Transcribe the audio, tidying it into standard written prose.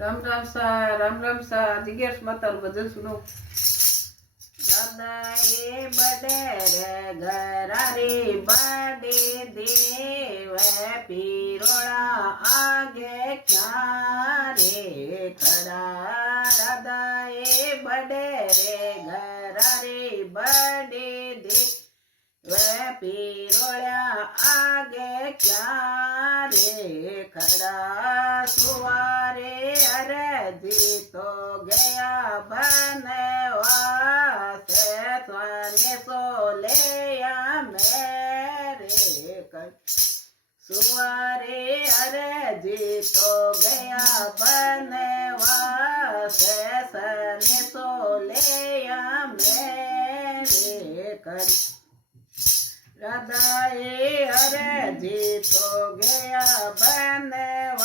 राम राम सा जिज्ञास माता भजन सुनो। राधाए बड़े रे घरा रे बड़े देव पीरोड़ा आगे क्या रे खड़ा। राधाए बड़े रे घरा रे बड़े देव पीरोड़ा आगे क्या रे खड़ा। सुवारे अरजी तो गया बनवास स्वाने सोलेया मेरे कर। सुवारे अरजी तो गया बनवास सने सोलेया मेरे कर। राधाए अरजी तो गया बनवास